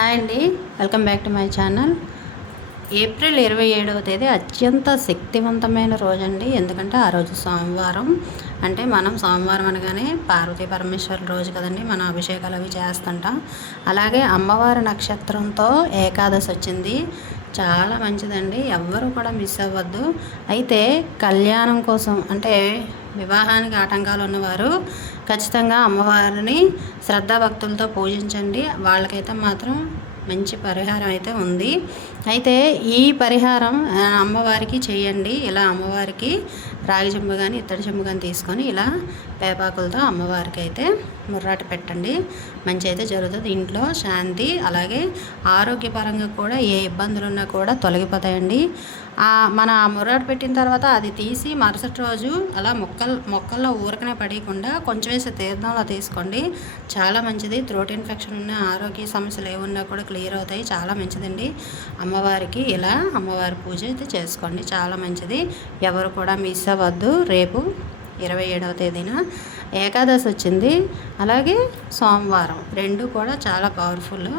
Hi అండి, welcome back to my channel. April 27వ తేదీ అత్యంత శక్తివంతమైన రోజు అండి. ఎందుకంటే ఆ రోజు సోమవారం. అంటే మనం సోమవారం అనగానే పార్వతీ పరమేశ్వరుల రోజు కదండి, మనం అభిషేకాలు అవి చేస్తుంటాం. అలాగే అమ్మవారి నక్షత్రంతో ఏకాదశి వచ్చింది. చాలా మంచిదండి, ఎవ్వరూ కూడా మిస్ అవ్వద్దు. అయితే కళ్యాణం కోసం అంటే వివాహానికి ఆటంకాలు ఉన్నవారు ఖచ్చితంగా అమ్మవారిని శ్రద్ధాభక్తులతో పూజించండి. వాళ్ళకైతే మాత్రం మంచి పరిహారం అయితే ఉంది. అయితే ఈ పరిహారం అమ్మవారికి చేయండి. ఇలా అమ్మవారికి రాగి చెంబు కానీ ఇత్తడి చెంబు కానీ తీసుకొని ఇలా పేపాకులతో అమ్మవారికి అయితే ముర్రాట పెట్టండి. మంచి అయితే జరుగుతుంది. ఇంట్లో శాంతి, అలాగే ఆరోగ్యపరంగా కూడా ఏ ఇబ్బందులు ఉన్నా కూడా తొలగిపోతాయండి. మన ముర్రాట పెట్టిన తర్వాత అది తీసి మరుసటి రోజు అలా మొక్కల్లో ఊరకనే పడకుండా కొంచెం వేసి తీర్థంలో తీసుకోండి. చాలా మంచిది. థ్రోట్ ఇన్ఫెక్షన్ ఉన్న ఆరోగ్య సమస్యలు ఏమున్నా కూడా క్లియర్ అవుతాయి. చాలా మంచిదండి. అమ్మవారికి ఇలా అమ్మవారి పూజ అయితే చేసుకోండి, చాలా మంచిది. ఎవరు కూడా మిస్ అవ్వద్దు. రేపు 27వ తేదీన ఏకాదశి వచ్చింది, అలాగే సోమవారం, రెండు కూడా చాలా పవర్ఫుల్.